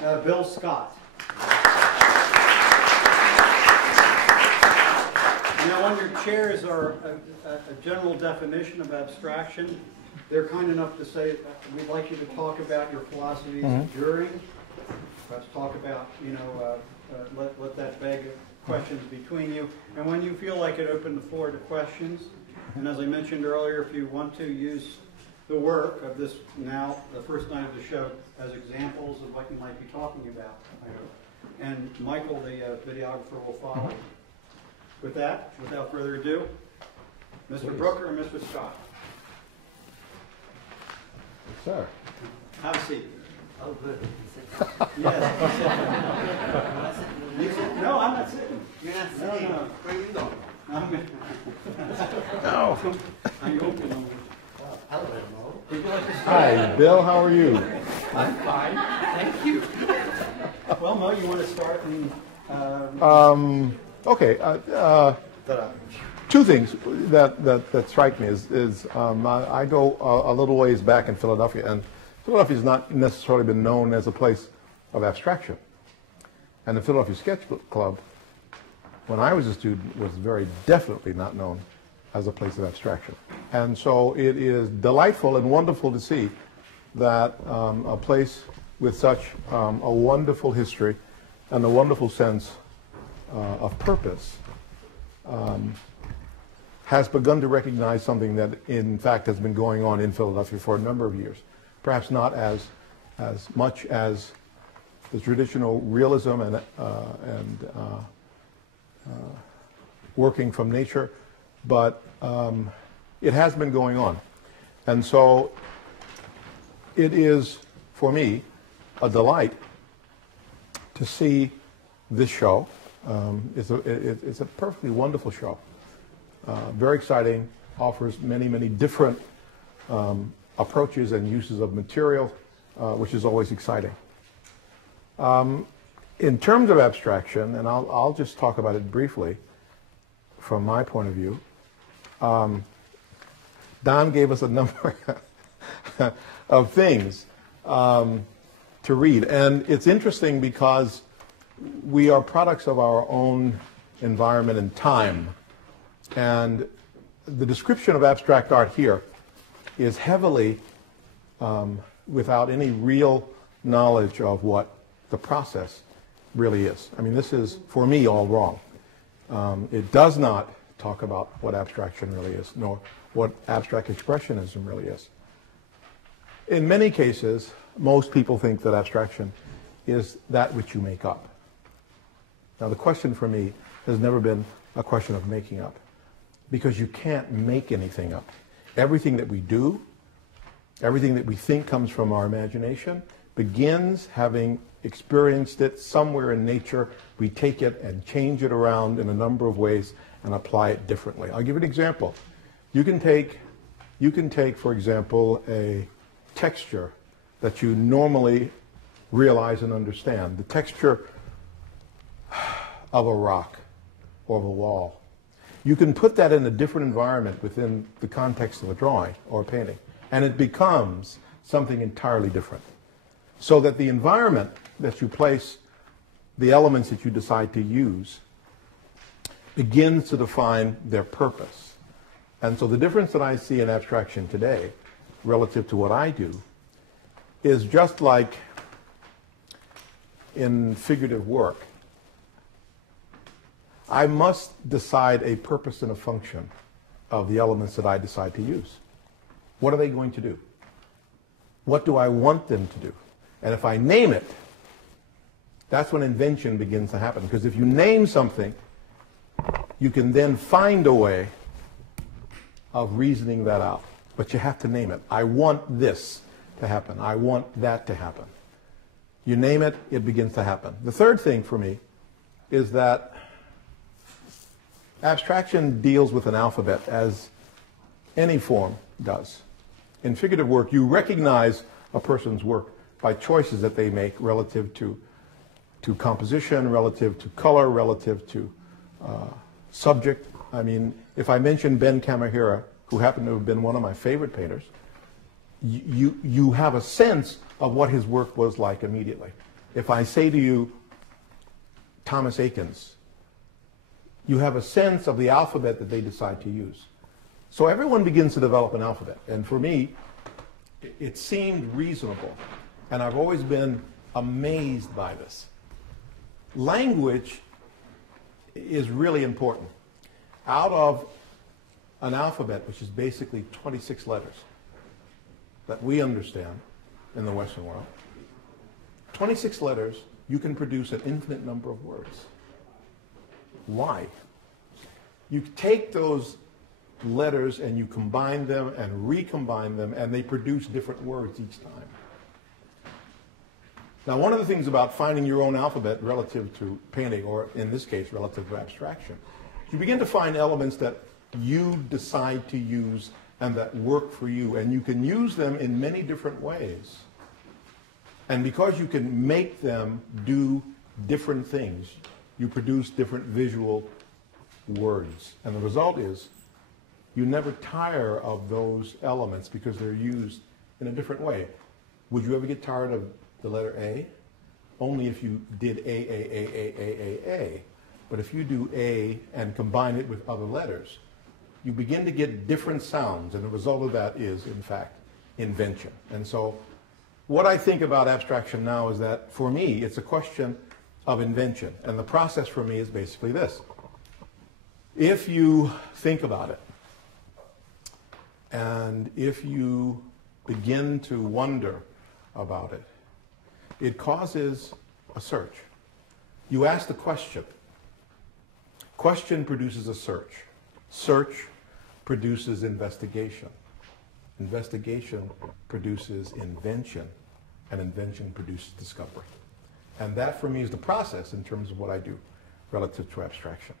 Bill Scott. Now, on your chairs are a general definition of abstraction. They're kind enough to say, we'd like you to talk about your philosophies during. Let's talk about, let that beg questions between you. And when you feel like it, open the floor to questions. And as I mentioned earlier, if you want to use the work of this now, the first night of the show, as examples of what you might be talking about, I hope. And Michael, the videographer, will follow. With that, without further ado, Mr. Brooker and Mr. Scott. Sir. Have a seat. Oh, good. Yes. You sit? No, I'm not sitting. You're not sitting. No. Where are you going? No. I'm open. Hello, Moe. Would you like to start? Hi, Bill. How are you? I'm fine. Thank you. Well, Mo, you want to start? Okay. Two things that strike me is I go a little ways back in Philadelphia, and Philadelphia has not necessarily been known as a place of abstraction. And the Philadelphia Sketchbook Club, when I was a student, was very definitely not known as a place of abstraction. And so it is delightful and wonderful to see that a place with such a wonderful history and a wonderful sense of purpose has begun to recognize something that in fact has been going on in Philadelphia for a number of years. Perhaps not as much as the traditional realism and working from nature, but it has been going on. And so it is, for me, a delight to see this show. It's a perfectly wonderful show. Very exciting, offers many, many different approaches and uses of material, which is always exciting. In terms of abstraction, and I'll just talk about it briefly from my point of view, Don gave us a number of things to read. And it's interesting because we are products of our own environment and time. And the description of abstract art here is heavily without any real knowledge of what the process really is. I mean, this is, for me, all wrong. It does not talk about what abstraction really is, nor what abstract expressionism really is. In many cases, most people think that abstraction is that which you make up. Now, the question for me has never been a question of making up, because you can't make anything up. Everything that we do, everything that we think comes from our imagination, begins having experienced it somewhere in nature. We take it and change it around in a number of ways and apply it differently. I'll give you an example. You can take, for example, a texture that you normally realize and understand, the texture of a rock or of a wall. You can put that in a different environment within the context of a drawing or a painting, and it becomes something entirely different. So that the environment that you place the elements that you decide to use begins to define their purpose. And so the difference that I see in abstraction today relative to what I do is just like in figurative work. I must decide a purpose and a function of the elements that I decide to use. What are they going to do? What do I want them to do? And if I name it, that's when invention begins to happen. Because if you name something, you can then find a way of reasoning that out. But you have to name it. I want this to happen. I want that to happen. You name it, it begins to happen. The third thing for me is that abstraction deals with an alphabet as any form does. In figurative work, you recognize a person's work by choices that they make relative to composition, relative to color, relative to subject. I mean, if I mention Ben Kamahira, who happened to have been one of my favorite painters, you have a sense of what his work was like immediately. If I say to you, Thomas Akins, you have a sense of the alphabet that they decide to use. So everyone begins to develop an alphabet. And for me, it seemed reasonable. And I've always been amazed by this. Language is really important. Out of an alphabet, which is basically 26 letters that we understand in the Western world, 26 letters, you can produce an infinite number of words. Why? You take those letters and you combine them and recombine them, and they produce different words each time. Now, one of the things about finding your own alphabet relative to painting, or in this case, relative to abstraction, you begin to find elements that you decide to use and that work for you, and you can use them in many different ways. And because you can make them do different things, you produce different visual words. And the result is you never tire of those elements because they're used in a different way. Would you ever get tired of the letter A? Only if you did A. But if you do A and combine it with other letters, you begin to get different sounds, and the result of that is, in fact, invention. And so what I think about abstraction now is that, for me, it's a question of invention. And the process for me is basically this. If you think about it, and if you begin to wonder about it, it causes a search. You ask the question. Question produces a search. Search produces investigation. Investigation produces invention, and invention produces discovery. And that, for me, is the process in terms of what I do relative to abstraction.